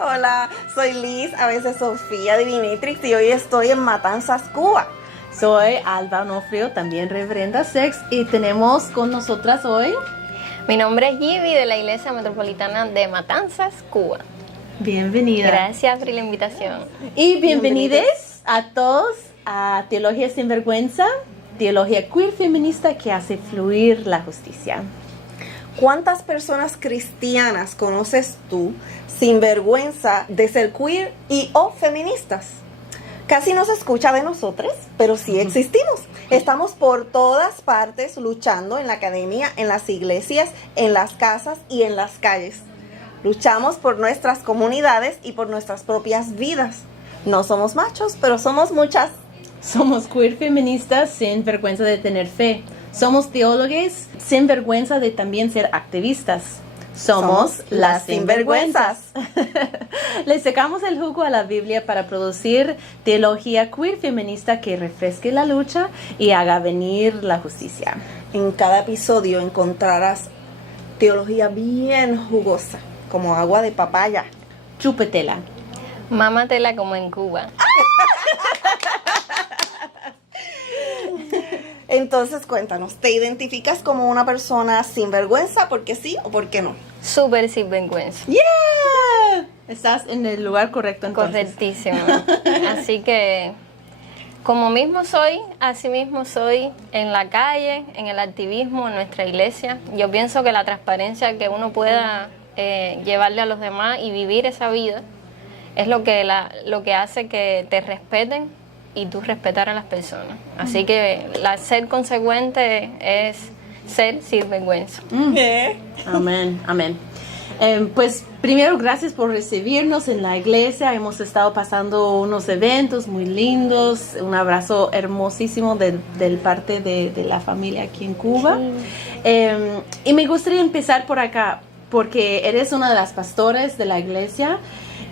Hola, soy Liz, a veces Sofía Divinitrix, y hoy estoy en Matanzas, Cuba. Soy Alba Onofrio, también reverenda Sex, y tenemos con nosotras hoy... Mi nombre es Gibi, de la Iglesia Metropolitana de Matanzas, Cuba. Bienvenida. Gracias por la invitación. Y bienvenidos a todos a Teología Sin Vergüenza, teología queer feminista que hace fluir la justicia. ¿Cuántas personas cristianas conoces tú sin vergüenza de ser queer y o feministas? Casi no se escucha de nosotros, pero sí existimos. Estamos por todas partes luchando en la academia, en las iglesias, en las casas y en las calles. Luchamos por nuestras comunidades y por nuestras propias vidas. No somos machos, pero somos muchas. Somos queer feministas sin vergüenza de tener fe. Somos teólogos sin vergüenza de también ser activistas. Somos las sinvergüenzas. Le sacamos el jugo a la Biblia para producir teología queer feminista que refresque la lucha y haga venir la justicia. En cada episodio encontrarás teología bien jugosa, como agua de papaya. Chúpetela. Mámatela como en Cuba. Entonces cuéntanos, ¿te identificas como una persona sin vergüenza? ¿Por qué sí o por qué no? Súper sinvergüenza. ¡Yeah! Estás en el lugar correcto entonces. Correctísimo. Así que, como mismo soy, así mismo soy en la calle, en el activismo, en nuestra iglesia. Yo pienso que la transparencia que uno pueda llevarle a los demás y vivir esa vida es lo que hace que te respeten y tú respetar a las personas. Así que ser consecuente es ser sin vergüenza. Amén, amén. Pues primero, gracias por recibirnos en la iglesia. Hemos estado pasando unos eventos muy lindos. Un abrazo hermosísimo del parte de la familia aquí en Cuba. Y me gustaría empezar por acá, porque eres una de las pastores de la iglesia.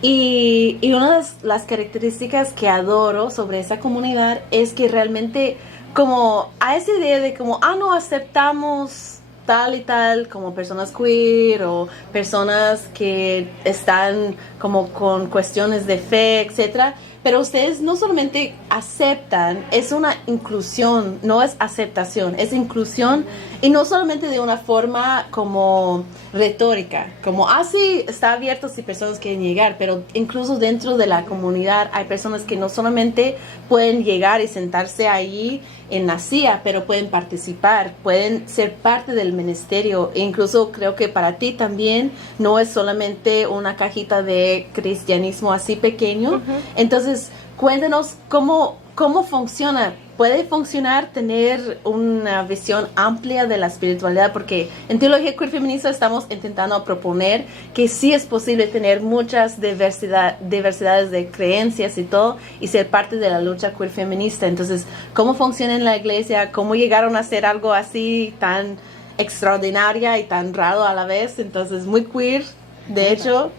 Y una de las características que adoro sobre esa comunidad es que realmente como a esa idea de como, no aceptamos tal y tal como personas queer o personas que están como con cuestiones de fe, etcétera. Pero ustedes no solamente aceptan, es una inclusión, no es aceptación, es inclusión, y no solamente de una forma como retórica, como, sí, está abierto si personas quieren llegar, pero incluso dentro de la comunidad hay personas que no solamente pueden llegar y sentarse ahí en la silla, pero pueden participar, pueden ser parte del ministerio, e incluso creo que para ti también no es solamente una cajita de cristianismo así pequeño. Entonces, cuéntanos cómo funciona. ¿Puede funcionar tener una visión amplia de la espiritualidad? Porque en Teología Queer Feminista estamos intentando proponer que sí es posible tener muchas diversidades de creencias y todo, y ser parte de la lucha queer feminista. Entonces, ¿cómo funciona en la iglesia? ¿Cómo llegaron a hacer algo así tan extraordinaria y tan raro a la vez? Entonces, muy queer. De hecho,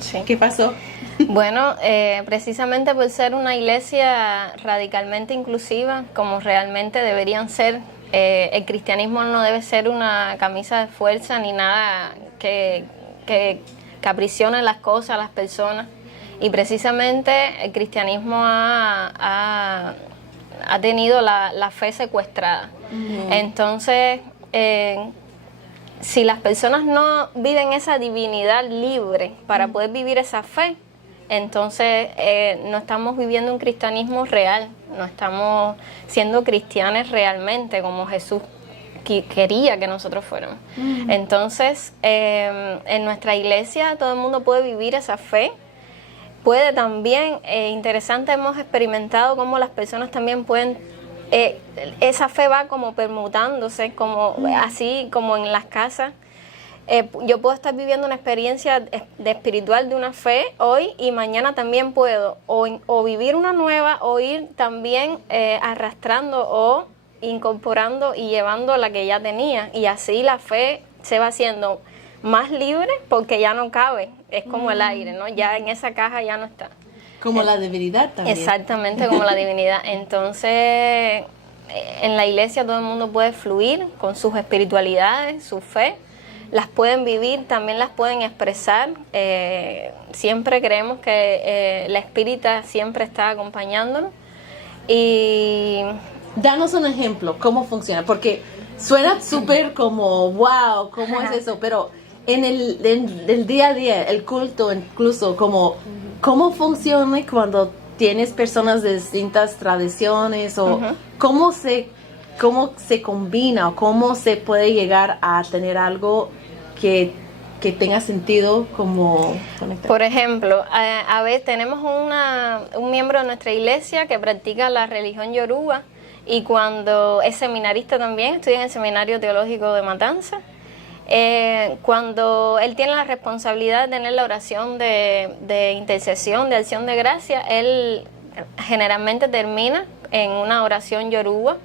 Sí. ¿qué pasó? Bueno, precisamente por ser una iglesia radicalmente inclusiva, como realmente deberían ser, el cristianismo no debe ser una camisa de fuerza ni nada que aprisione las cosas a las personas. Y precisamente el cristianismo ha tenido la fe secuestrada. Entonces, si las personas no viven esa divinidad libre para poder vivir esa fe, entonces no estamos viviendo un cristianismo real, no estamos siendo cristianos realmente como Jesús quería que nosotros fuéramos. Entonces, en nuestra iglesia todo el mundo puede vivir esa fe. Puede también, interesante, hemos experimentado cómo las personas también pueden, esa fe va como permutándose, como así como en las casas. Yo puedo estar viviendo una experiencia de espiritual de una fe hoy, y mañana también puedo o vivir una nueva, o ir también arrastrando o incorporando y llevando la que ya tenía, y así la fe se va haciendo más libre porque ya no cabe, es como el aire, ¿no? Ya en esa caja ya no está. Como la divinidad también. Exactamente, como la divinidad. Entonces, en la iglesia todo el mundo puede fluir con sus espiritualidades, su fe, las pueden vivir, también las pueden expresar. Siempre creemos que la espírita siempre está acompañándonos. Y danos un ejemplo, ¿cómo funciona? Porque suena súper como, wow, ¿cómo es eso? Pero en el día a día, el culto, incluso, como, ¿cómo funciona cuando tienes personas de distintas tradiciones? O ¿cómo se combina o cómo se puede llegar a tener algo que tenga sentido como conectar? Por ejemplo, a ver, tenemos un miembro de nuestra iglesia que practica la religión yoruba y cuando es seminarista también, estudia en el Seminario Teológico de Matanza. Cuando él tiene la responsabilidad de tener la oración de intercesión, de acción de gracia, él generalmente termina en una oración yoruba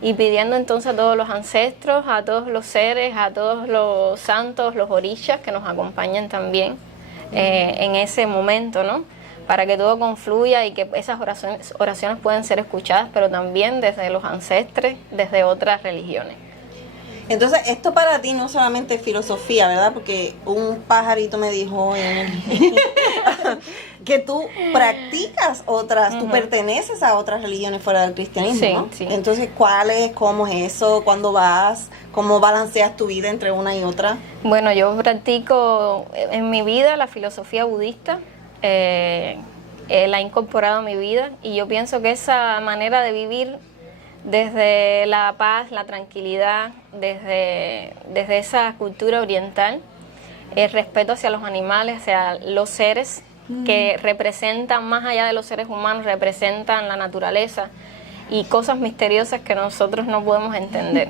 y pidiendo entonces a todos los ancestros, a todos los seres, a todos los santos, los orishas que nos acompañen también en ese momento, ¿no? Para que todo confluya y que esas oraciones puedan ser escuchadas, pero también desde los ancestres, desde otras religiones. Entonces, esto para ti no solamente es filosofía, ¿verdad? Porque un pajarito me dijo que tú practicas otras, tú perteneces a otras religiones fuera del cristianismo, Sí, ¿no? sí. Entonces, ¿cuáles? ¿Cómo es eso? ¿Cuándo vas? ¿Cómo balanceas tu vida entre una y otra? Bueno, yo practico en mi vida la filosofía budista, la he incorporado a mi vida y yo pienso que esa manera de vivir desde la paz, la tranquilidad, desde esa cultura oriental, el respeto hacia los animales, hacia los seres que representan, más allá de los seres humanos, representan la naturaleza y cosas misteriosas que nosotros no podemos entender.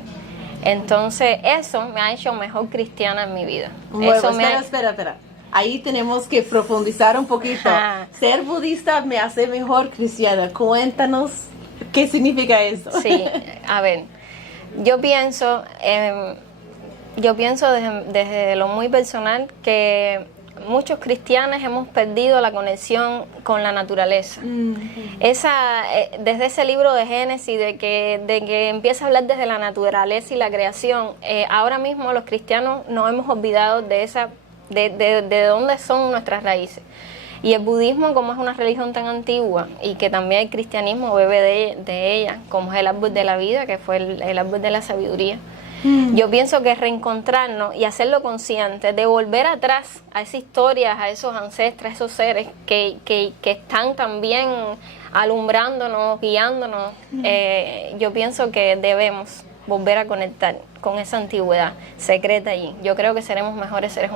Entonces, eso me ha hecho mejor cristiana en mi vida. Bueno, Eso me espera. Ahí tenemos que profundizar un poquito. Ser budista me hace mejor cristiana. Cuéntanos qué significa eso. Sí, a ver, yo pienso desde lo muy personal que muchos cristianos hemos perdido la conexión con la naturaleza. Desde ese libro de Génesis, de que empieza a hablar desde la naturaleza y la creación, ahora mismo los cristianos nos hemos olvidado de dónde son nuestras raíces. Y el budismo, como es una religión tan antigua y que también el cristianismo bebe de ella, como es el árbol de la vida, que fue el árbol de la sabiduría, yo pienso que reencontrarnos y hacerlo consciente, de volver atrás a esas historias, a esos ancestros, a esos seres que están también alumbrándonos, guiándonos, yo pienso que debemos volver a conectar con esa antigüedad secreta allí. Yo creo que seremos mejores seres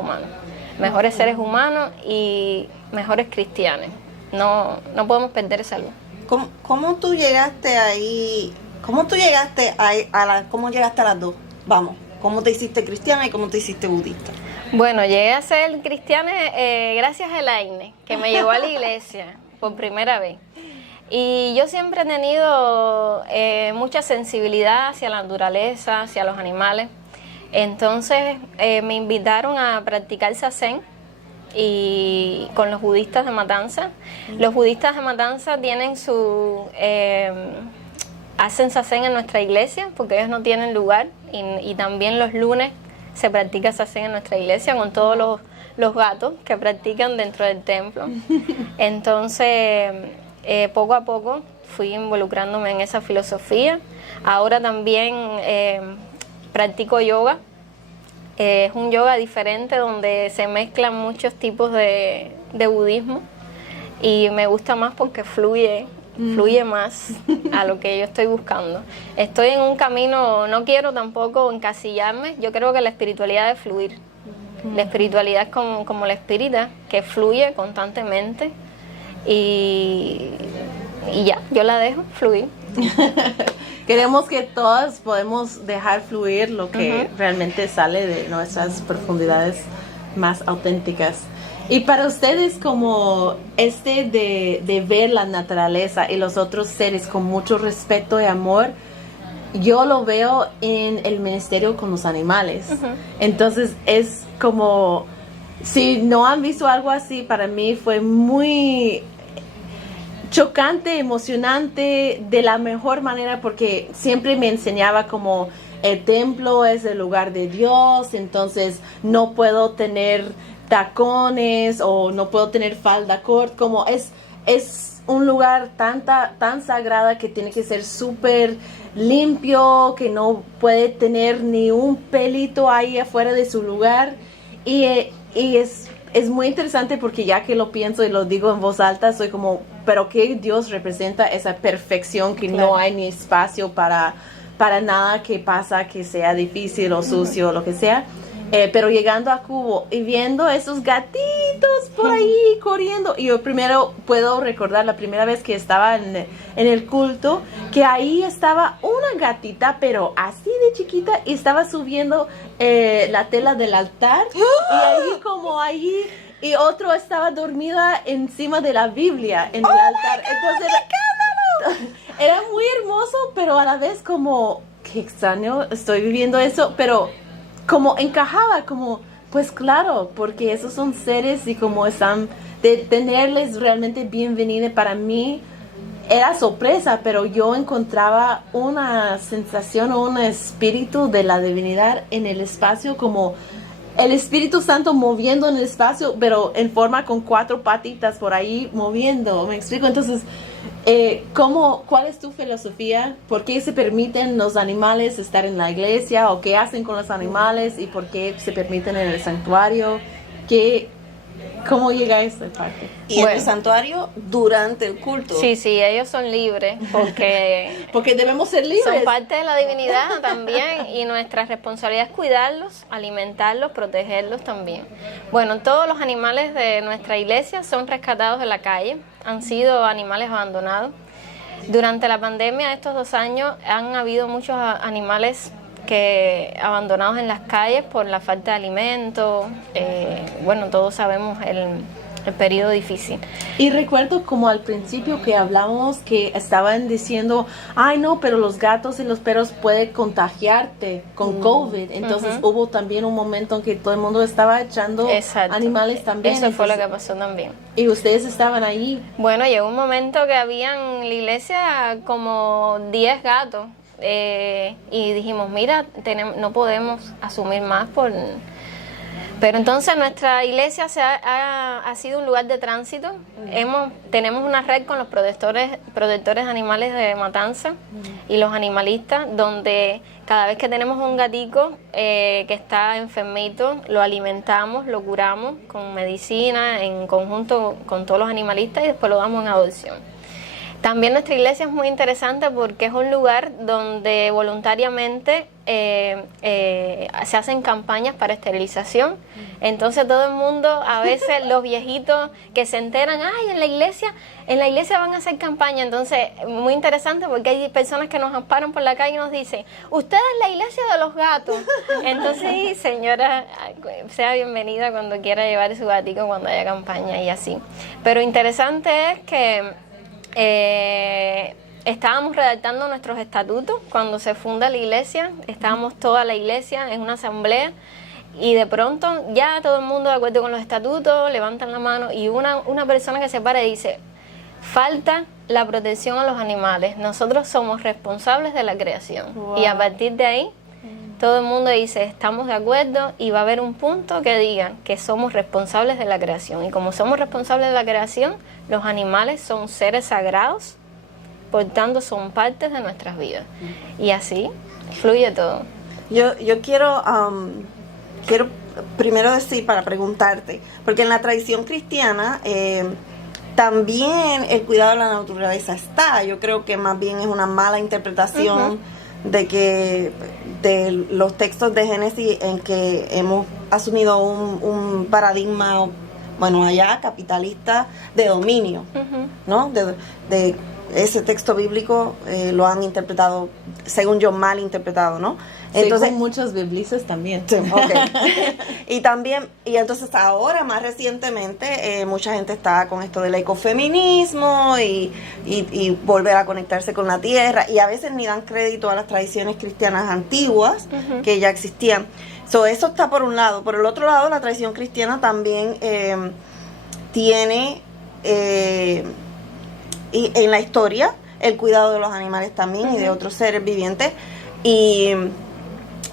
humanos y mejores cristianos. No podemos perder esa luz. ¿Cómo tú llegaste ahí? ¿Cómo llegaste a las dos? Vamos, ¿cómo te hiciste cristiana y cómo te hiciste budista? Bueno, llegué a ser cristiana gracias a Elaine, que me llevó a la iglesia por primera vez. Y yo siempre he tenido mucha sensibilidad hacia la naturaleza, hacia los animales. Entonces me invitaron a practicar sazen y con los budistas de Matanza. Los budistas de Matanza tienen hacen sazen en nuestra iglesia porque ellos no tienen lugar y también los lunes se practica sazen en nuestra iglesia con todos los gatos que practican dentro del templo. Entonces poco a poco fui involucrándome en esa filosofía. Ahora también practico yoga. Es un yoga diferente donde se mezclan muchos tipos de budismo y me gusta más porque fluye más a lo que yo estoy buscando. Estoy en un camino, no quiero tampoco encasillarme, yo creo que la espiritualidad es fluir. La espiritualidad es como la espírita, que fluye constantemente y ya, yo la dejo fluir. Queremos que todos podemos dejar fluir lo que realmente sale de nuestras profundidades más auténticas. Y para ustedes, como de ver la naturaleza y los otros seres con mucho respeto y amor, yo lo veo en el ministerio con los animales. Entonces es como, si no han visto algo así, para mí fue muy chocante, emocionante, de la mejor manera, porque siempre me enseñaba como el templo es el lugar de Dios, entonces no puedo tener tacones o no puedo tener falda corta, como es un lugar tan sagrado que tiene que ser súper limpio, que no puede tener ni un pelito ahí afuera de su lugar. Y es muy interesante porque ya que lo pienso y lo digo en voz alta, soy como, pero que Dios representa esa perfección, que no hay ni espacio para nada que pasa que sea difícil o sucio o lo que sea. Pero llegando a Cubo y viendo esos gatitos por ahí corriendo, y yo primero puedo recordar la primera vez que estaba en el culto, que ahí estaba una gatita, pero así de chiquita, y estaba subiendo la tela del altar, y ahí y otro estaba dormida encima de la Biblia en el altar. Entonces era muy hermoso, pero a la vez como, qué extraño, estoy viviendo eso, pero como encajaba, como, pues claro, porque esos son seres y como están, de tenerles realmente bienvenida para mí era sorpresa, pero yo encontraba una sensación o un espíritu de la divinidad en el espacio, como el Espíritu Santo moviendo en el espacio, pero en forma con 4 patitas por ahí moviendo, ¿me explico? Entonces, ¿cuál es tu filosofía? ¿Por qué se permiten los animales estar en la iglesia? ¿O qué hacen con los animales? ¿Y por qué se permiten en el santuario? ¿Cómo llega a esta parte? Y en el santuario durante el culto. Sí, ellos son libres porque debemos ser libres. Son parte de la divinidad también, y nuestra responsabilidad es cuidarlos, alimentarlos, protegerlos también. Bueno, todos los animales de nuestra iglesia son rescatados de la calle, han sido animales abandonados. Durante la pandemia de estos 2 años han habido muchos animales abandonados en las calles por la falta de alimentos. Bueno, todos sabemos el periodo difícil. Y recuerdo como al principio que hablamos que estaban diciendo, ay no, pero los gatos y los perros pueden contagiarte con COVID. Entonces hubo también un momento en que todo el mundo estaba echando animales también. Eso fue lo que pasó también. ¿Y ustedes estaban ahí? Bueno, llegó un momento que había en la iglesia como 10 gatos. Y dijimos, mira, no podemos asumir más pero entonces nuestra iglesia ha sido un lugar de tránsito. Tenemos una red con los protectores animales de Matanza y los animalistas, donde cada vez que tenemos un gatico que está enfermito, lo alimentamos, lo curamos con medicina en conjunto con todos los animalistas, y después lo damos en adopción. También nuestra iglesia es muy interesante porque es un lugar donde voluntariamente se hacen campañas para esterilización. Entonces todo el mundo, a veces los viejitos que se enteran, ay, en la iglesia van a hacer campaña. Entonces, muy interesante porque hay personas que nos paran por la calle y nos dicen, usted es la iglesia de los gatos. Entonces, señora, sea bienvenida cuando quiera llevar su gatico cuando haya campaña y así. Pero interesante es que estábamos redactando nuestros estatutos cuando se funda la iglesia. Estábamos toda la iglesia en una asamblea, y de pronto ya todo el mundo de acuerdo con los estatutos, levantan la mano, y una persona que se para y dice, falta la protección a los animales, nosotros somos responsables de la creación. Wow. Y a partir de ahí todo el mundo dice, estamos de acuerdo, y va a haber un punto que digan que somos responsables de la creación. Y como somos responsables de la creación, los animales son seres sagrados, por tanto son partes de nuestras vidas. Y así fluye todo. Yo quiero primero decir, para preguntarte, porque en la tradición cristiana también el cuidado de la naturaleza está. Yo creo que más bien es una mala interpretación de los textos de Génesis, en que hemos asumido un paradigma, bueno, allá capitalista, de dominio, ¿no? De ese texto bíblico lo han interpretado, según yo, mal interpretado, ¿no? Entonces, según muchos biblistas también. Y entonces ahora, más recientemente, mucha gente está con esto del ecofeminismo y volver a conectarse con la tierra, y a veces ni dan crédito a las tradiciones cristianas antiguas que ya existían. Eso está por un lado. Por el otro lado, la tradición cristiana también tiene y en la historia el cuidado de los animales también y de otros seres vivientes, y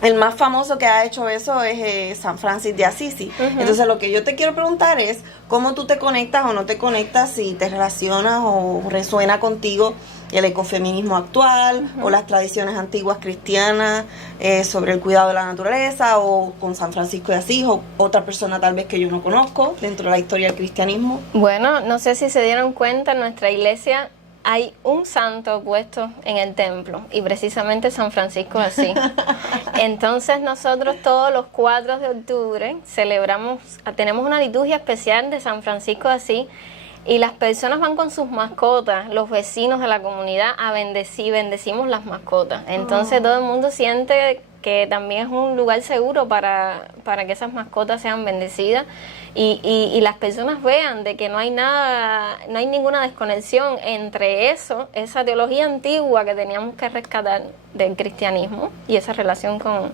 el más famoso que ha hecho eso es San Francisco de Asís. Entonces lo que yo te quiero preguntar es cómo tú te conectas o no te conectas, si te relacionas o resuena contigo el ecofeminismo actual o las tradiciones antiguas cristianas sobre el cuidado de la naturaleza, o con San Francisco de Asís o otra persona tal vez que yo no conozco dentro de la historia del cristianismo. Bueno, no sé si se dieron cuenta, en nuestra iglesia hay un santo puesto en el templo, y precisamente San Francisco de Asís. Entonces nosotros todos los 4 de octubre tenemos una liturgia especial de San Francisco de Asís, y las personas van con sus mascotas, los vecinos de la comunidad, a bendecimos las mascotas. Entonces todo el mundo siente que también es un lugar seguro para que esas mascotas sean bendecidas, y las personas vean de que no hay ninguna desconexión entre esa teología antigua que teníamos que rescatar del cristianismo, y esa relación con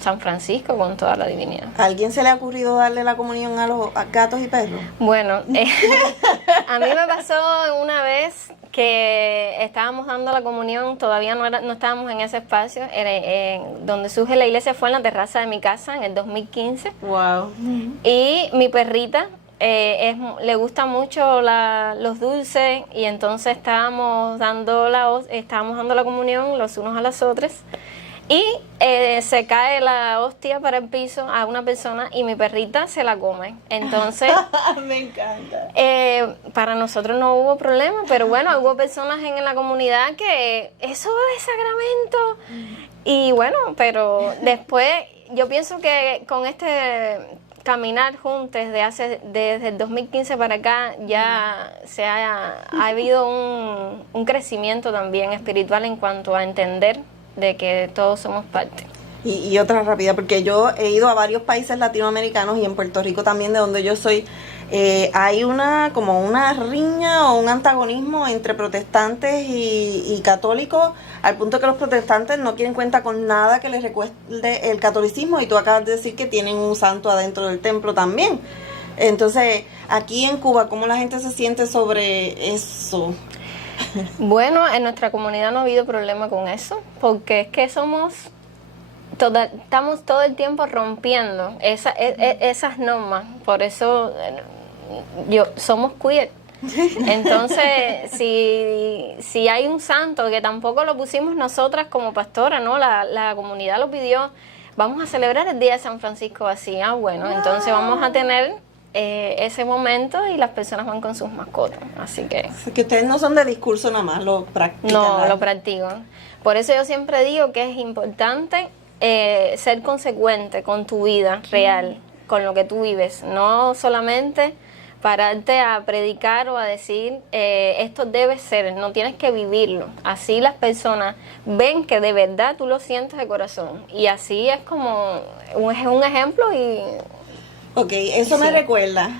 San Francisco, con toda la divinidad. ¿A alguien se le ha ocurrido darle la comunión a los gatos y perros? Bueno, a mí me pasó una vez que estábamos dando la comunión, todavía no estábamos en ese espacio, donde surge la iglesia fue en la terraza de mi casa en el 2015. Wow. Y mi perrita le gusta mucho los dulces, y entonces estábamos dando la comunión los unos a los otros, y se cae la hostia para el piso a una persona y mi perrita se la come. Entonces, me encanta. Para nosotros no hubo problema, pero bueno, hubo personas en la comunidad que eso es sacramento. Y bueno, pero después yo pienso que con este caminar juntos desde el 2015 para acá ya ha habido un crecimiento también espiritual en cuanto a entender de que todos somos parte. Y otra rápida, porque yo he ido a varios países latinoamericanos y en Puerto Rico también, de donde yo soy, hay como una riña o un antagonismo entre protestantes y católicos, al punto que los protestantes no quieren cuenta con nada que les recuerde el catolicismo, y tú acabas de decir que tienen un santo adentro del templo también. Entonces, aquí en Cuba, ¿cómo la gente se siente sobre eso? Bueno, en nuestra comunidad no ha habido problema con eso, porque es que estamos todo el tiempo rompiendo esas normas. Por eso somos queer. Entonces, si hay un santo, que tampoco lo pusimos nosotras como pastora, ¿no? La comunidad lo pidió, vamos a celebrar el día de San Francisco así. Bueno, entonces vamos a tener ese momento, y las personas van con sus mascotas, así que ustedes no son de discurso nada más, lo practican. no, lo practico. Por eso yo siempre digo que es importante ser consecuente con tu vida real, con lo que tú vives, no solamente pararte a predicar o a decir esto debe ser, no tienes que vivirlo. Así las personas ven que de verdad tú lo sientes de corazón, y así es como un ejemplo. Y ok, eso me recuerda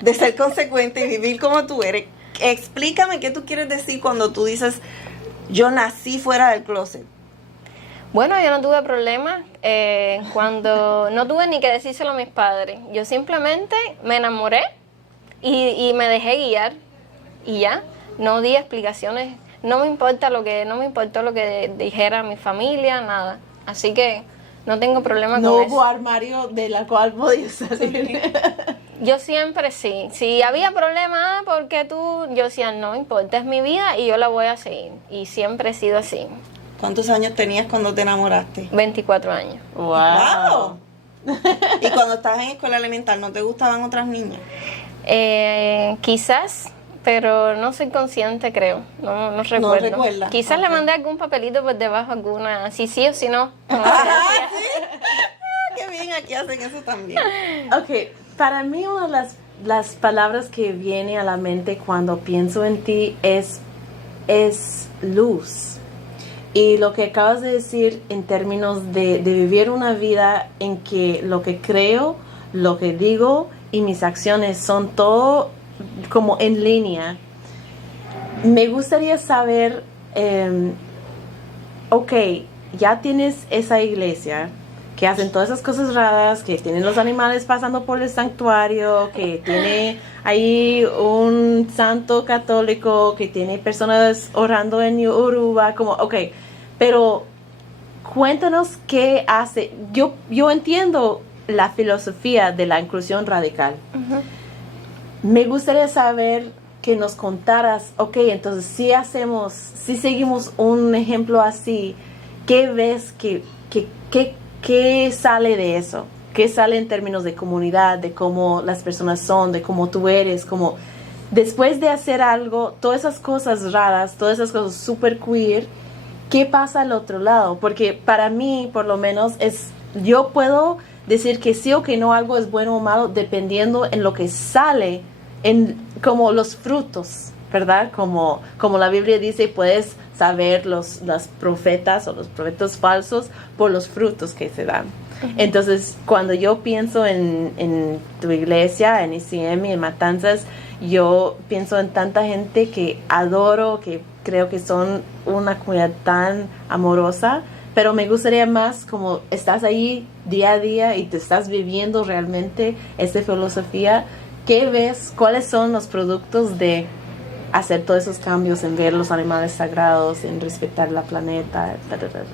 de ser consecuente y vivir como tú eres. Explícame qué tú quieres decir cuando tú dices yo nací fuera del closet. Bueno, yo no tuve problemas cuando no tuve ni que decírselo a mis padres. Yo simplemente me enamoré y me dejé guiar, y ya, no di explicaciones. No me importó lo que dijera mi familia, nada. Así que no tengo problema con eso. No hubo armario de la cual podías salir. Yo siempre sí. Si había problemas, porque yo decía, no importa, es mi vida y yo la voy a seguir. Y siempre he sido así. ¿Cuántos años tenías cuando te enamoraste? 24 años. ¡Wow! ¿Y cuando estabas en escuela elemental, no te gustaban otras niñas? Quizás, pero no soy consciente, creo. No recuerdo. ¿No recuerdas? Quizás le mandé algún papelito por debajo, alguna, si sí o si no. ¿Sí? Qué bien, aquí hacen eso también. Ok, para mí una de las palabras que viene a la mente cuando pienso en ti es luz. Y lo que acabas de decir en términos de vivir una vida en que lo que creo, lo que digo y mis acciones son todo como en línea. Me gustaría saber, ok, ya tienes esa iglesia que hacen todas esas cosas raras, que tienen los animales pasando por el santuario, que tiene ahí un santo católico, que tiene personas orando en Yoruba, como, ok, pero cuéntanos qué hace. Yo entiendo la filosofía de la inclusión radical. Me gustaría saber que nos contaras, ok, entonces si seguimos un ejemplo así, ¿qué ves qué sale de eso? ¿Qué sale en términos de comunidad, de cómo las personas son, de cómo tú eres, como después de hacer algo, todas esas cosas raras, todas esas cosas super queer, ¿qué pasa al otro lado? Porque para mí, por lo menos, yo puedo decir que sí o que no algo es bueno o malo dependiendo en lo que sale, como los frutos, ¿verdad? Como la Biblia dice, puedes saber los profetas o los profetas falsos por los frutos que se dan. Entonces, cuando yo pienso en tu iglesia, en ICM y en Matanzas, yo pienso en tanta gente que adoro, que creo que son una comunidad tan amorosa, pero me gustaría más como estás ahí día a día y te estás viviendo realmente esta filosofía. ¿Qué ves? ¿Cuáles son los productos de hacer todos esos cambios, en ver los animales sagrados, en respetar la planeta, etcétera?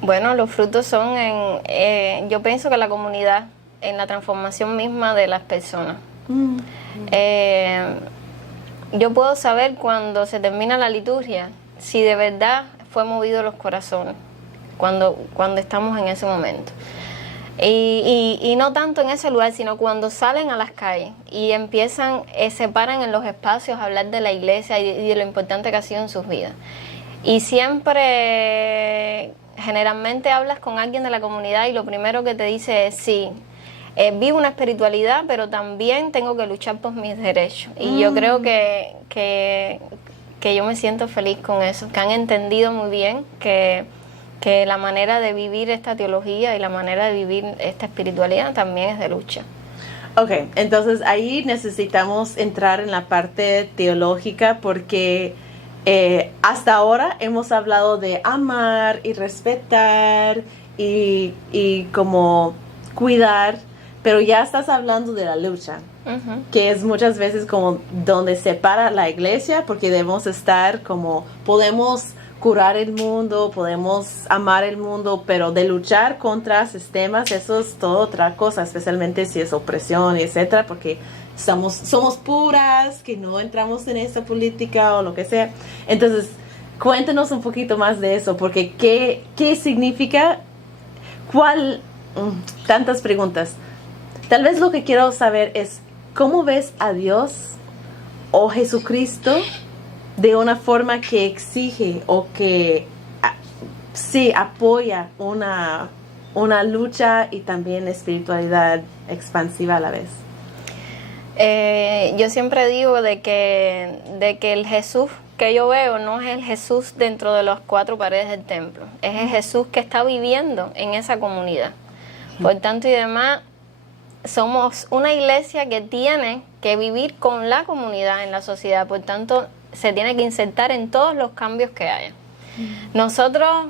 Bueno, los frutos son yo pienso que la comunidad, en la transformación misma de las personas. Yo puedo saber cuando se termina la liturgia si de verdad fue movido los corazones, cuando estamos en ese momento. Y no tanto en ese lugar, sino cuando salen a las calles y empiezan, se paran en los espacios a hablar de la iglesia y de lo importante que ha sido en sus vidas. Y siempre, generalmente hablas con alguien de la comunidad y lo primero que te dice es, sí, vivo una espiritualidad, pero también tengo que luchar por mis derechos. Y yo creo que yo me siento feliz con eso, que han entendido muy bien que la manera de vivir esta teología y la manera de vivir esta espiritualidad también es de lucha. Ok, entonces ahí necesitamos entrar en la parte teológica porque hasta ahora hemos hablado de amar y respetar y como cuidar, pero ya estás hablando de la lucha, que es muchas veces como donde separa la iglesia, porque debemos estar como, podemos curar el mundo, podemos amar el mundo, pero de luchar contra sistemas, eso es toda otra cosa, especialmente si es opresión, etcétera, porque somos puras, que no entramos en esa política o lo que sea. Entonces, cuéntenos un poquito más de eso, porque ¿qué significa? Tantas preguntas. Tal vez lo que quiero saber es, ¿cómo ves a Dios o Jesucristo de una forma que exige o que sí apoya una lucha y también espiritualidad expansiva a la vez? Yo siempre digo de que el Jesús que yo veo no es el Jesús dentro de las cuatro paredes del templo, es el Jesús que está viviendo en esa comunidad. Por tanto y demás, somos una iglesia que tiene que vivir con la comunidad en la sociedad, por tanto se tiene que insertar en todos los cambios que haya. Nosotros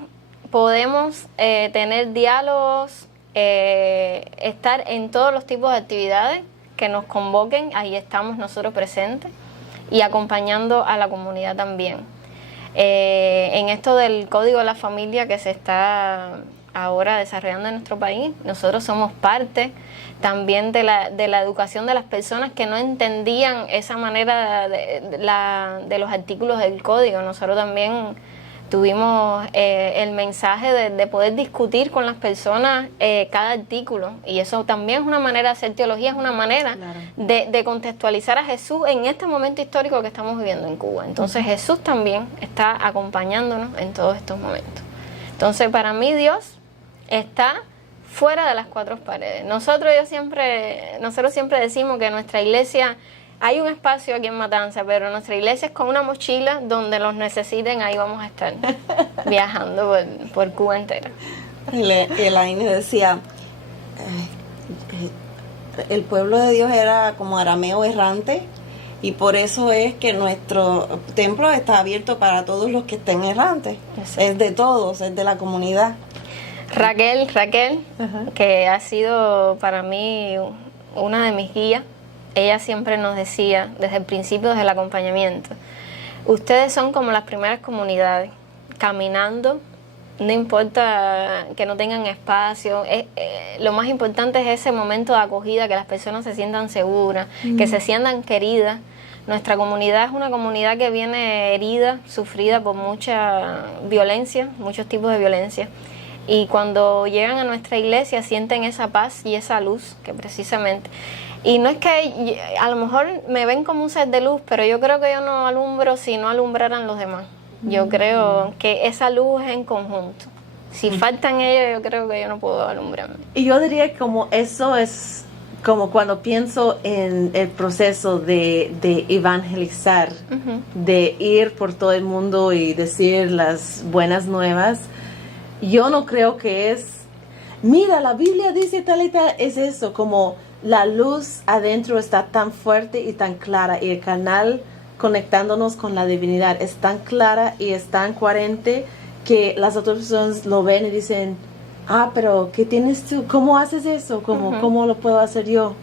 podemos tener diálogos, estar en todos los tipos de actividades que nos convoquen, ahí estamos nosotros presentes y acompañando a la comunidad también. En esto del Código de la Familia que se está ahora desarrollando en nuestro país, nosotros somos parte también de la educación de las personas que no entendían esa manera de los artículos del código. Nosotros también tuvimos el mensaje de poder discutir con las personas cada artículo, y eso también es una manera de hacer teología, es una manera de contextualizar a Jesús en este momento histórico que estamos viviendo en Cuba. Entonces Jesús también está acompañándonos en todos estos momentos. Entonces para mí Dios está fuera de las cuatro paredes. Nosotros siempre decimos que nuestra iglesia, hay un espacio aquí en Matanza, pero nuestra iglesia es como una mochila donde los necesiten, ahí vamos a estar viajando por Cuba entera. Elaine decía, el pueblo de Dios era como arameo errante, y por eso es que nuestro templo está abierto para todos los que estén errantes. Exacto. Es de todos, es de la comunidad. Raquel, que ha sido para mí una de mis guías, ella siempre nos decía, desde el principio, desde el acompañamiento, Ustedes son como las primeras comunidades, caminando, no importa que no tengan espacio, lo más importante es ese momento de acogida, que las personas se sientan seguras, que se sientan queridas. Nuestra comunidad es una comunidad que viene herida, sufrida por mucha violencia, muchos tipos de violencia. Y cuando llegan a nuestra iglesia sienten esa paz y esa luz, que precisamente... Y no es que a lo mejor me ven como un ser de luz, pero yo creo que yo no alumbro si no alumbraran los demás. Yo creo que esa luz es en conjunto. Si faltan ellos, yo creo que yo no puedo alumbrarme. Y yo diría que como eso es como cuando pienso en el proceso de evangelizar, de ir por todo el mundo y decir las buenas nuevas, yo no creo que es, mira, la Biblia dice tal y tal, es eso, como la luz adentro está tan fuerte y tan clara y el canal conectándonos con la divinidad es tan clara y es tan coherente que las otras personas lo ven y dicen, pero ¿qué tienes tú? ¿Cómo haces eso? ¿Cómo lo puedo hacer yo?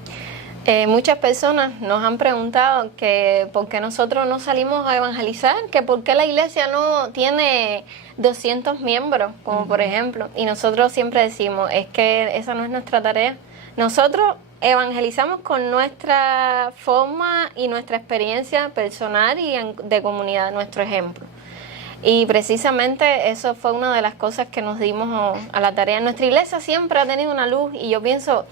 Muchas personas nos han preguntado que por qué nosotros no salimos a evangelizar, que por qué la iglesia no tiene 200 miembros, como por ejemplo, y nosotros siempre decimos, es que esa no es nuestra tarea. Nosotros evangelizamos con nuestra forma y nuestra experiencia personal y de comunidad, nuestro ejemplo. Y precisamente eso fue una de las cosas que nos dimos a la tarea. Nuestra iglesia siempre ha tenido una luz y yo pienso,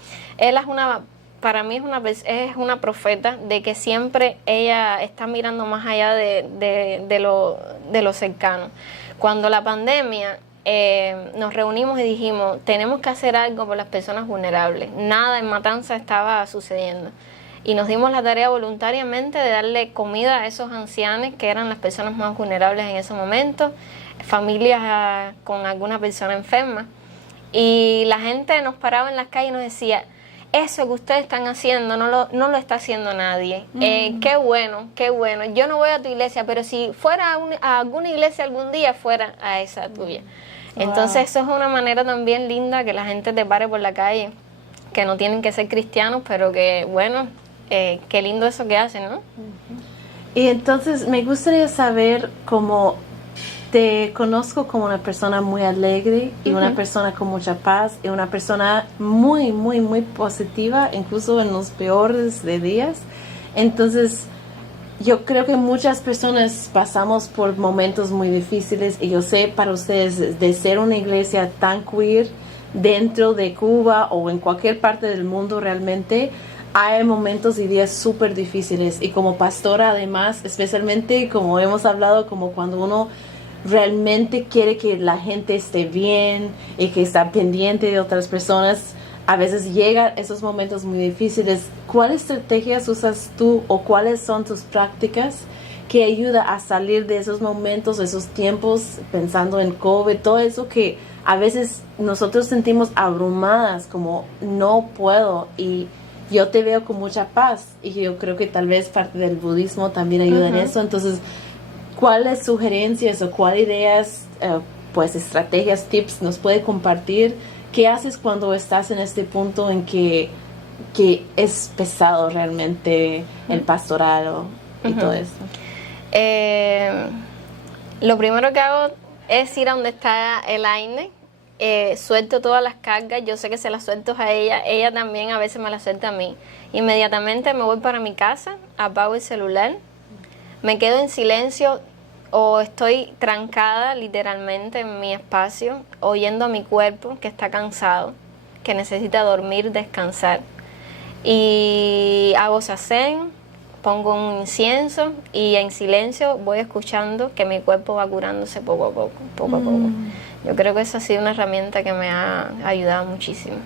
para mí es una profeta de que siempre ella está mirando más allá de lo cercano. Cuando la pandemia nos reunimos y dijimos, tenemos que hacer algo por las personas vulnerables. Nada en Matanza estaba sucediendo. Y nos dimos la tarea voluntariamente de darle comida a esos ancianos que eran las personas más vulnerables en ese momento, familias con alguna persona enferma. Y la gente nos paraba en las calles y nos decía, eso que ustedes están haciendo no lo está haciendo nadie. Qué bueno, qué bueno. Yo no voy a tu iglesia, pero si fuera a alguna iglesia algún día, fuera a esa tuya. Wow. Entonces eso es una manera también linda que la gente te pare por la calle, que no tienen que ser cristianos, pero que bueno... qué lindo eso que hacen, ¿no? Y entonces me gustaría saber cómo te conozco como una persona muy alegre y una persona con mucha paz y una persona muy, muy, muy positiva, incluso en los peores de días. Entonces, yo creo que muchas personas pasamos por momentos muy difíciles y yo sé para ustedes de ser una iglesia tan queer dentro de Cuba o en cualquier parte del mundo realmente, hay momentos y días súper difíciles y como pastora además, especialmente como hemos hablado, como cuando uno realmente quiere que la gente esté bien y que está pendiente de otras personas, a veces llegan esos momentos muy difíciles. ¿Cuáles estrategias usas tú o cuáles son tus prácticas que ayudan a salir de esos momentos, esos tiempos, pensando en COVID, todo eso que a veces nosotros sentimos abrumadas, como no puedo y yo te veo con mucha paz y yo creo que tal vez parte del budismo también ayuda en eso. Entonces, ¿cuáles sugerencias o cuáles ideas, pues estrategias, tips nos puede compartir? ¿Qué haces cuando estás en este punto en que es pesado realmente el pastoral y todo eso? Lo primero que hago es ir a donde está el Aine. Suelto todas las cargas, yo sé que se las suelto a ella también a veces me las suelta a mí. Inmediatamente me voy para mi casa, apago el celular, me quedo en silencio o estoy trancada literalmente en mi espacio, oyendo a mi cuerpo que está cansado, que necesita dormir, descansar. Y hago zazen, pongo un incienso y en silencio voy escuchando que mi cuerpo va curándose poco a poco. Yo creo que esa ha sido una herramienta que me ha ayudado muchísimo.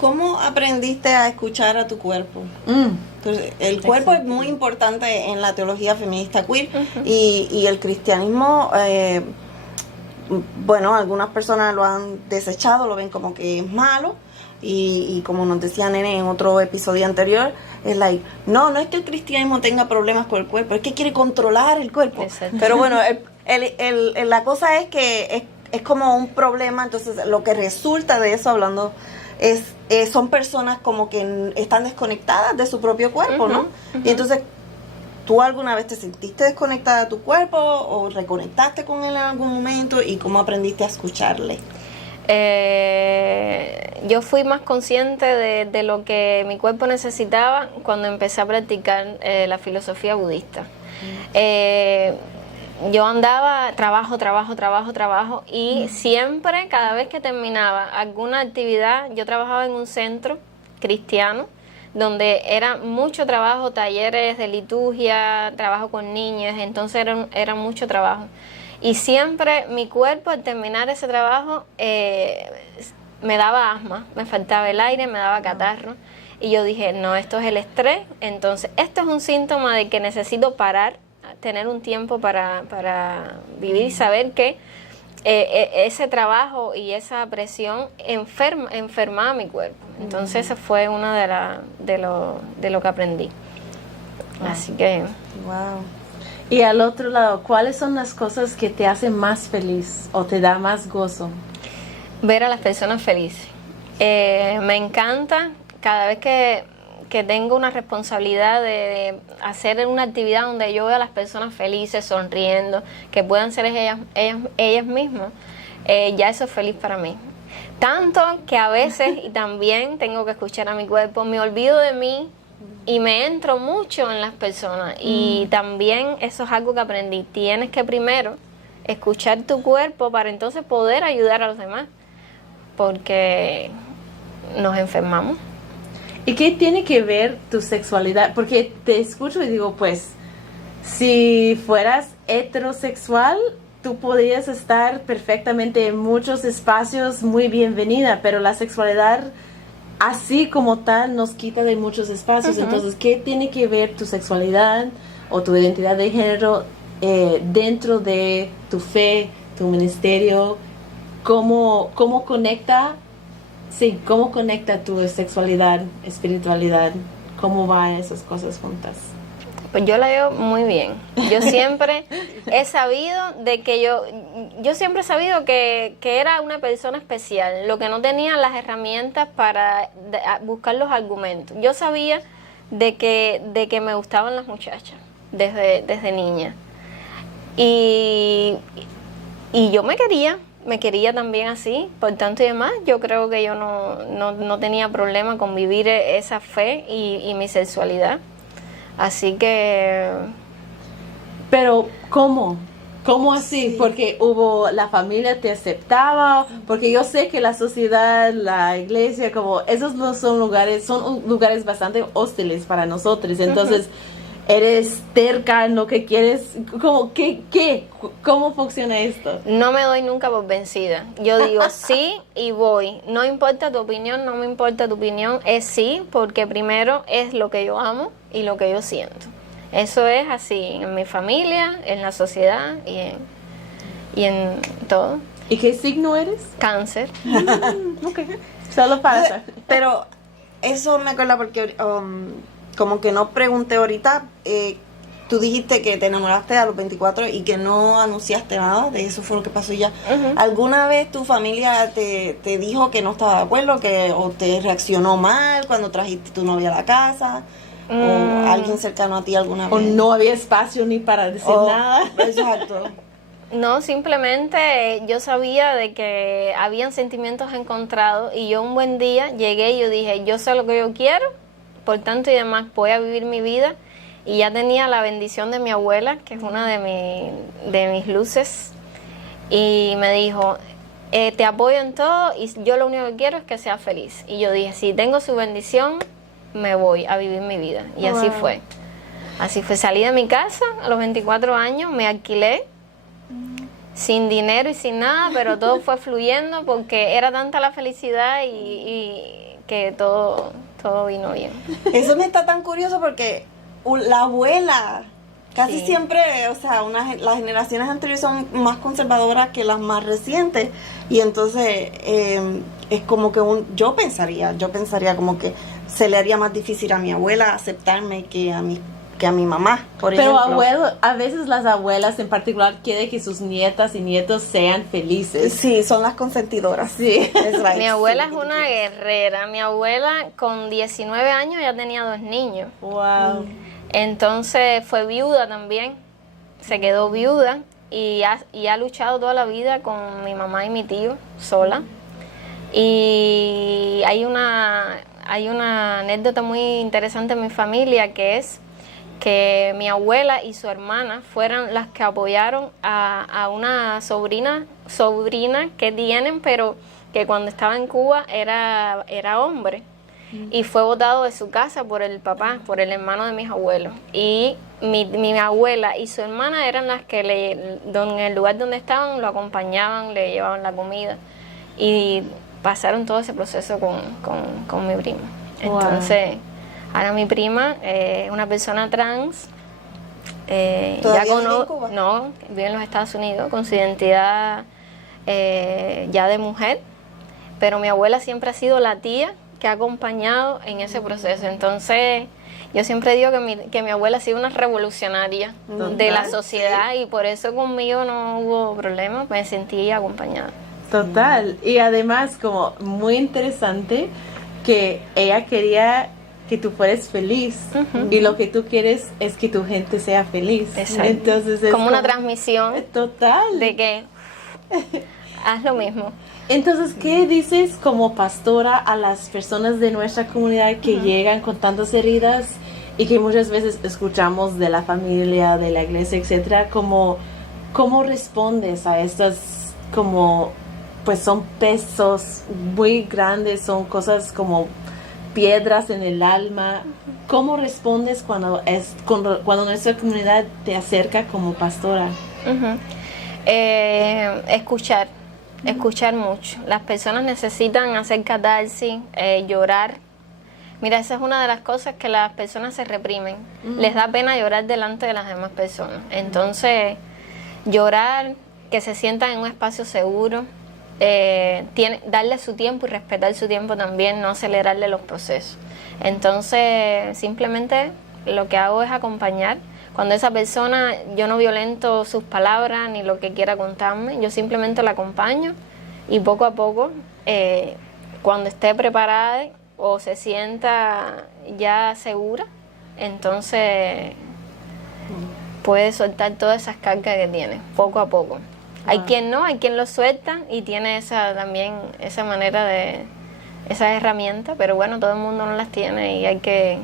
¿Cómo aprendiste a escuchar a tu cuerpo? Entonces, el cuerpo es muy importante en la teología feminista queer y el cristianismo, bueno, algunas personas lo han desechado, lo ven como que es malo y como nos decía Nene en otro episodio anterior, es like, no es que el cristianismo tenga problemas con el cuerpo, es que quiere controlar el cuerpo. Exacto. Pero bueno, la cosa es que es como un problema, entonces lo que resulta de eso, hablando, son personas como que están desconectadas de su propio cuerpo, ¿no? Y entonces ¿tú alguna vez te sentiste desconectada de tu cuerpo o reconectaste con él en algún momento? ¿Y cómo aprendiste a escucharle? Yo fui más consciente de lo que mi cuerpo necesitaba cuando empecé a practicar la filosofía budista. Yo andaba trabajo y siempre, cada vez que terminaba alguna actividad, yo trabajaba en un centro cristiano donde era mucho trabajo, talleres de liturgia, trabajo con niños, entonces era mucho trabajo. Y siempre mi cuerpo al terminar ese trabajo me daba asma, me faltaba el aire, me daba catarro. Y yo dije, no, esto es el estrés, entonces esto es un síntoma de que necesito parar, tener un tiempo para vivir y saber que ese trabajo y esa presión enfermaba mi cuerpo. Entonces esa fue una de lo que aprendí. Así que... Wow. Y al otro lado, ¿cuáles son las cosas que te hacen más feliz o te da más gozo? Ver a las personas felices. Me encanta cada vez que tengo una responsabilidad de hacer una actividad donde yo veo a las personas felices, sonriendo, que puedan ser ellas mismas, ya eso es feliz para mí. Tanto que a veces, y también tengo que escuchar a mi cuerpo, me olvido de mí y me entro mucho en las personas. Y también eso es algo que aprendí. Tienes que primero escuchar tu cuerpo para entonces poder ayudar a los demás, porque nos enfermamos. ¿Y qué tiene que ver tu sexualidad? Porque te escucho y digo, pues, si fueras heterosexual, tú podrías estar perfectamente en muchos espacios muy bienvenida, pero la sexualidad, así como tal, nos quita de muchos espacios. Uh-huh. Entonces, ¿qué tiene que ver tu sexualidad o tu identidad de género dentro de tu fe, tu ministerio? ¿Cómo conecta? Sí, ¿cómo conecta tu sexualidad, espiritualidad? ¿Cómo van esas cosas juntas? Pues yo la veo muy bien. Yo siempre he sabido de que yo siempre he sabido que era una persona especial, lo que no tenía las herramientas para buscar los argumentos. Yo sabía de que me gustaban las muchachas desde niña. Y yo me quería también así, por tanto y demás, yo creo que yo no tenía problema con vivir esa fe y mi sexualidad. Así que... Pero, ¿cómo? ¿Cómo así? Sí. Porque la familia te aceptaba, porque yo sé que la sociedad, la iglesia, como esos no son lugares bastante hostiles para nosotros, entonces... Uh-huh. ¿Eres terca en lo que quieres? ¿Cómo funciona esto? No me doy nunca por vencida. Yo digo sí y voy. No importa tu opinión, no me importa tu opinión. Es sí, porque primero es lo que yo amo y lo que yo siento. Eso es así en mi familia, en la sociedad y en todo. ¿Y qué signo eres? Cáncer. Ok, solo pasa. Pero eso me acuerda porque... como que no pregunté ahorita, tú dijiste que te enamoraste a los 24 y que no anunciaste nada, de eso fue lo que pasó y ya. Uh-huh. ¿Alguna vez tu familia te dijo que no estaba de acuerdo, o te reaccionó mal cuando trajiste tu novia a la casa? ¿O alguien cercano a ti alguna vez? ¿O no había espacio ni para decir nada? Exacto. No, simplemente yo sabía de que habían sentimientos encontrados y yo un buen día llegué y yo dije, yo sé lo que yo quiero, por tanto y demás voy a vivir mi vida, y ya tenía la bendición de mi abuela, que es una de mis luces, y me dijo, te apoyo en todo y yo lo único que quiero es que seas feliz. Y yo dije, si tengo su bendición, me voy a vivir mi vida. Y así fue. Así fue, salí de mi casa a los 24 años, me alquilé, sin dinero y sin nada, pero todo fue fluyendo porque era tanta la felicidad y que todo vino bien. Eso me está tan curioso porque la abuela casi siempre, o sea, las generaciones anteriores son más conservadoras que las más recientes, y entonces es como que yo pensaría como que se le haría más difícil a mi abuela aceptarme que a mi mamá, por ejemplo. Pero a veces las abuelas en particular quieren que sus nietas y nietos sean felices. Sí, son las consentidoras. Sí. Mi abuela es una guerrera. Mi abuela con 19 años ya tenía 2 niños. Wow. Entonces fue viuda también, se quedó viuda y ha luchado toda la vida con mi mamá y mi tío sola. Y hay una anécdota muy interesante en mi familia, que es que mi abuela y su hermana fueron las que apoyaron a una sobrina que tienen, pero que cuando estaba en Cuba era hombre. Y fue botado de su casa por el papá, por el hermano de mis abuelos. Y mi abuela y su hermana eran las que en el lugar donde estaban lo acompañaban, le llevaban la comida. Y pasaron todo ese proceso con mi prima. Wow. Entonces, ahora mi prima es una persona trans. ¿Todavía vive en Cuba? No, vive en los Estados Unidos con su identidad ya de mujer. Pero mi abuela siempre ha sido la tía que ha acompañado en ese proceso. Entonces, yo siempre digo que mi abuela ha sido una revolucionaria de la sociedad, y por eso conmigo no hubo problema, me sentí acompañada. Total. Y además, como muy interesante, que ella quería que tú fueras feliz. Y lo que tú quieres es que tu gente sea feliz. Exacto. Entonces es como una transmisión total de que haz lo mismo. Entonces, ¿qué dices como pastora a las personas de nuestra comunidad que llegan con tantas heridas y que muchas veces escuchamos de la familia, de la iglesia, etcétera? ¿Cómo respondes a estas, como, pues son pesos muy grandes, son cosas como piedras en el alma? ¿Cómo respondes cuando nuestra comunidad te acerca como pastora? Escuchar mucho. Las personas necesitan hacer catarsis, llorar. Mira, esa es una de las cosas que las personas se reprimen. Les da pena llorar delante de las demás personas. Entonces, llorar, que se sientan en un espacio seguro, darle su tiempo y respetar su tiempo también, no acelerarle los procesos. Entonces, simplemente lo que hago es acompañar. Cuando esa persona, yo no violento sus palabras ni lo que quiera contarme, yo simplemente la acompaño, y poco a poco, cuando esté preparada o se sienta ya segura, entonces puede soltar todas esas cargas que tiene, poco a poco. Hay quien no, hay quien lo suelta y tiene también esa manera esa herramienta, pero bueno, todo el mundo no las tiene y hay que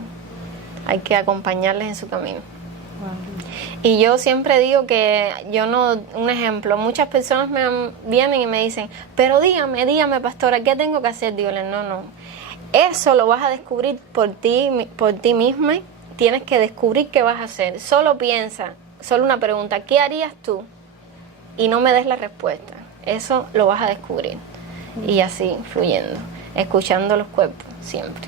acompañarles en su camino. Y yo siempre digo que un ejemplo, muchas personas vienen y me dicen, pero dígame pastora, ¿qué tengo que hacer? Dígole, no, eso lo vas a descubrir por ti misma, tienes que descubrir qué vas a hacer. Solo piensa, solo una pregunta, ¿qué harías tú? Y no me des la respuesta, eso lo vas a descubrir. Y así, fluyendo, escuchando los cuerpos, siempre.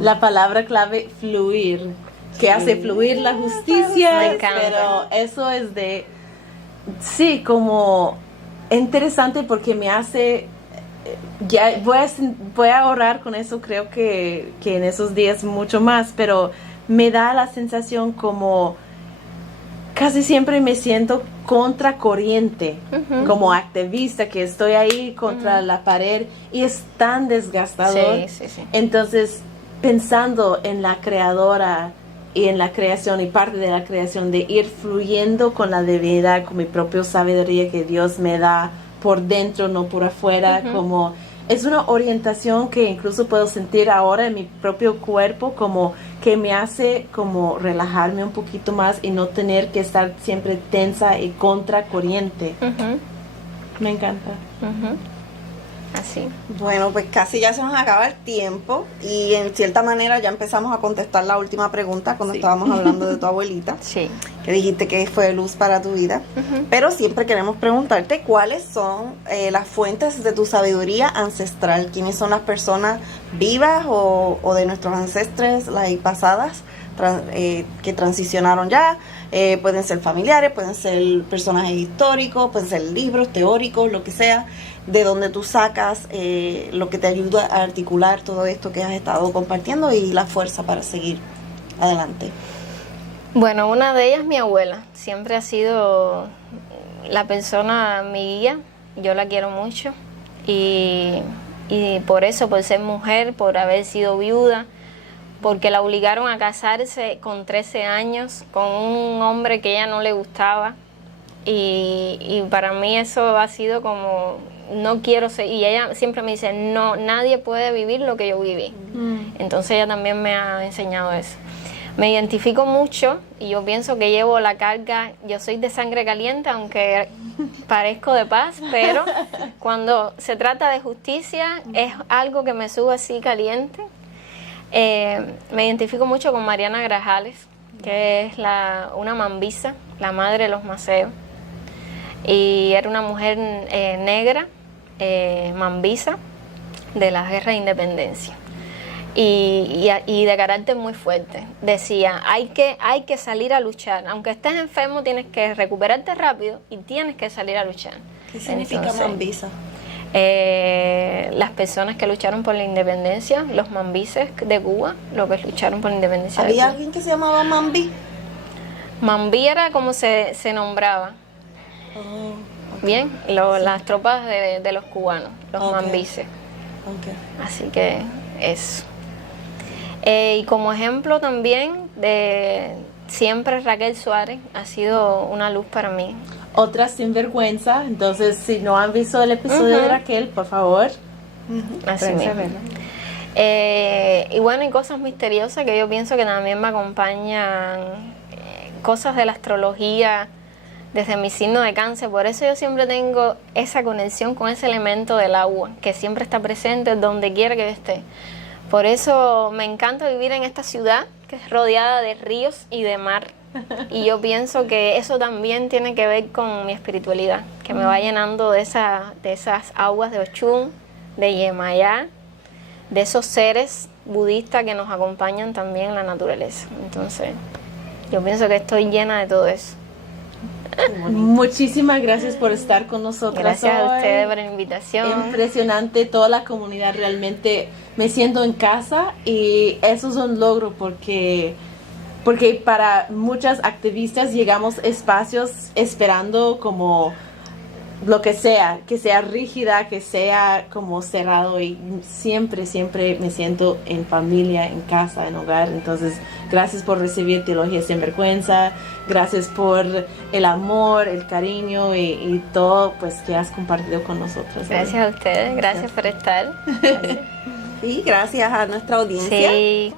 La palabra clave, fluir. Que hace fluir la justicia, Me encanta. pero eso es sí, como interesante porque me hace, ya voy a orar con eso, creo que en esos días mucho más, pero me da la sensación como casi siempre me siento contracorriente, como activista, que estoy ahí contra la pared y es tan desgastador. Sí. Entonces, pensando en la creadora y en la creación y parte de la creación, de ir fluyendo con la divinidad, con mi propia sabiduría que Dios me da por dentro, no por afuera, como es una orientación que incluso puedo sentir ahora en mi propio cuerpo, como que me hace como relajarme un poquito más y no tener que estar siempre tensa y contracorriente. Me encanta. Así. Bueno, pues casi ya se nos acaba el tiempo y en cierta manera ya empezamos a contestar la última pregunta cuando estábamos hablando de tu abuelita, Sí. que dijiste que fue luz para tu vida, pero siempre queremos preguntarte cuáles son las fuentes de tu sabiduría ancestral, quiénes son las personas vivas o de nuestros ancestres, las pasadas, que transicionaron ya, pueden ser familiares, pueden ser personajes históricos, pueden ser libros teóricos, lo que sea, de donde tú sacas lo que te ayuda a articular todo esto que has estado compartiendo y la fuerza para seguir adelante. Bueno, una de ellas mi abuela, siempre ha sido la persona, mi guía, yo la quiero mucho y por eso, por ser mujer, por haber sido viuda, porque la obligaron a casarse con 13 años con un hombre que ella no le gustaba. Y para mí eso ha sido como, no quiero ser, y ella siempre me dice, no, nadie puede vivir lo que yo viví. Entonces ella también me ha enseñado eso. Me identifico mucho y yo pienso que llevo la carga, yo soy de sangre caliente, aunque parezco de paz, pero cuando se trata de justicia es algo que me sube así caliente. Me identifico mucho con Mariana Grajales, que es una mambisa, la madre de los Maceos. Y era una mujer negra, mambisa, de la guerra de independencia. Y de carácter muy fuerte. Decía, hay que salir a luchar. Aunque estés enfermo, tienes que recuperarte rápido y tienes que salir a luchar. ¿Qué significa mambisa? Las personas que lucharon por la independencia, los mambises de Cuba, los que lucharon por la independencia de Cuba. ¿Había alguien que se llamaba Mambí? Mambí era como se nombraba. Okay. Bien, las tropas de los cubanos, los mambises. Okay. Así que eso. Y como ejemplo también de siempre Raquel Suárez ha sido una luz para mí. Otra sinvergüenza, entonces si no han visto el episodio de Raquel, por favor, así mismo. Y bueno, y cosas misteriosas que yo pienso que también me acompañan, cosas de la astrología, desde mi signo de Cáncer. Por eso yo siempre tengo esa conexión con ese elemento del agua, que siempre está presente donde quiera que yo esté. Por eso me encanta vivir en esta ciudad, que es rodeada de ríos y de mar. Y yo pienso que eso también tiene que ver con mi espiritualidad, que me va llenando de esas aguas de Ochun, de Yemayá, de esos seres budistas que nos acompañan también en la naturaleza. Entonces, yo pienso que estoy llena de todo eso. Muchísimas gracias por estar con nosotros. Gracias hoy. a ustedes por la invitación. Impresionante, toda la comunidad, realmente me siento en casa y eso es un logro porque para muchas activistas llegamos a espacios esperando como lo que sea rígida, que sea como cerrado, y siempre me siento en familia, en casa, en hogar. Entonces, gracias por recibir Teología Sin Vergüenza, gracias por el amor, el cariño y todo pues que has compartido con nosotros. Gracias a ustedes, gracias por estar. Y gracias a nuestra audiencia. Sí.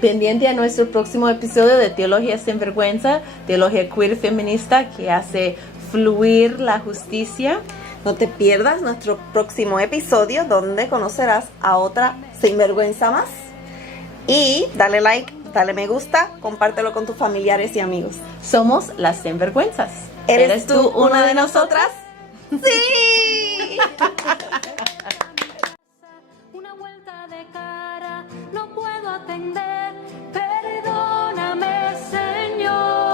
Pendiente a nuestro próximo episodio de Teología Sin Vergüenza, teología queer feminista que hace fluir la justicia. No te pierdas nuestro próximo episodio donde conocerás a otra sinvergüenza más. Y dale like, dale me gusta, compártelo con tus familiares y amigos. Somos las Sinvergüenzas. ¿Eres tú una de nosotras? ¡Sí! Una vuelta de cara, no puedo atender. Perdóname, Señor.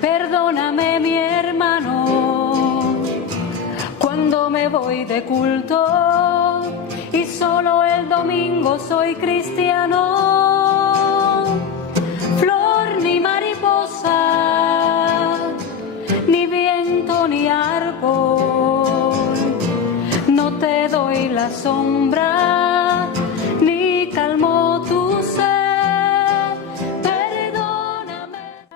Perdóname, mi hermano. Cuando me voy de culto y solo el domingo soy cristiano. Flor ni mariposa, ni viento ni árbol, no te doy la sombra